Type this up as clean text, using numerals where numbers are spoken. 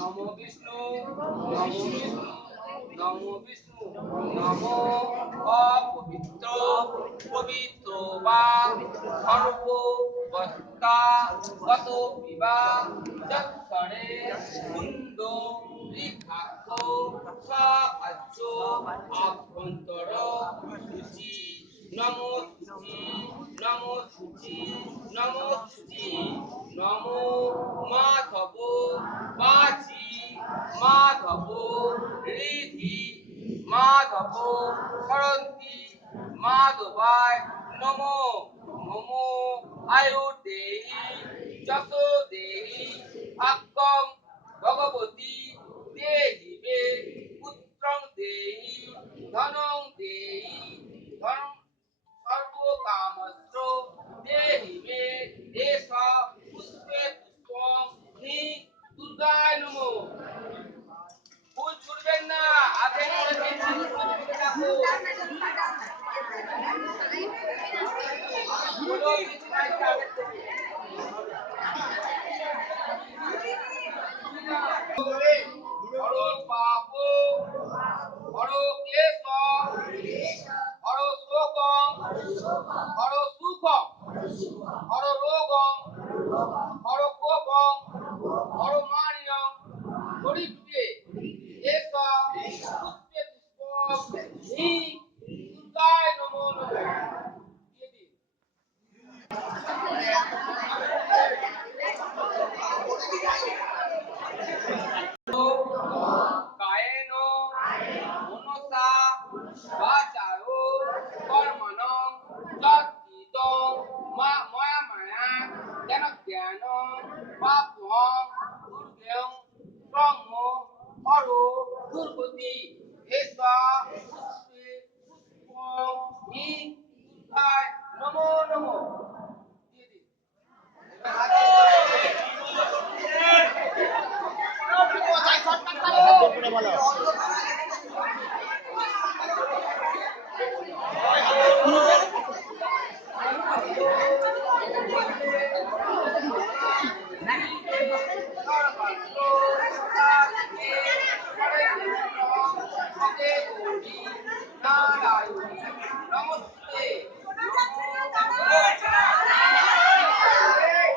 নমো বিষ্ণু নমো বিষ্ণু নমো বিষ্ণু নমো অপবিত্র পবিত্র বা সর্ব বস্তা গত বিবা যৎসরে কুণ্ড রিখাক্ষ সাহায্য আভ্যন্তর সূচি নমো সূচি নমো সূচি নমো সূচি নমো মাধব বাজি মাধব রিধি মাধব সরন্তি মাধবায় নমো নমো আয়ুর্দেহি যশো দেহি ভাগ্যং ভগবতী দেহি মে পুত্রং দেহি ধনং দেহি ধনং সর্বকামস্ত্র দেহি মে এষা পুষ্পে পুষ্পং হি দুর্গায় নমঃ। ফুল ছুড়বেন না, হাতে করে দিন, ফুল ছুড়তে থাকুন।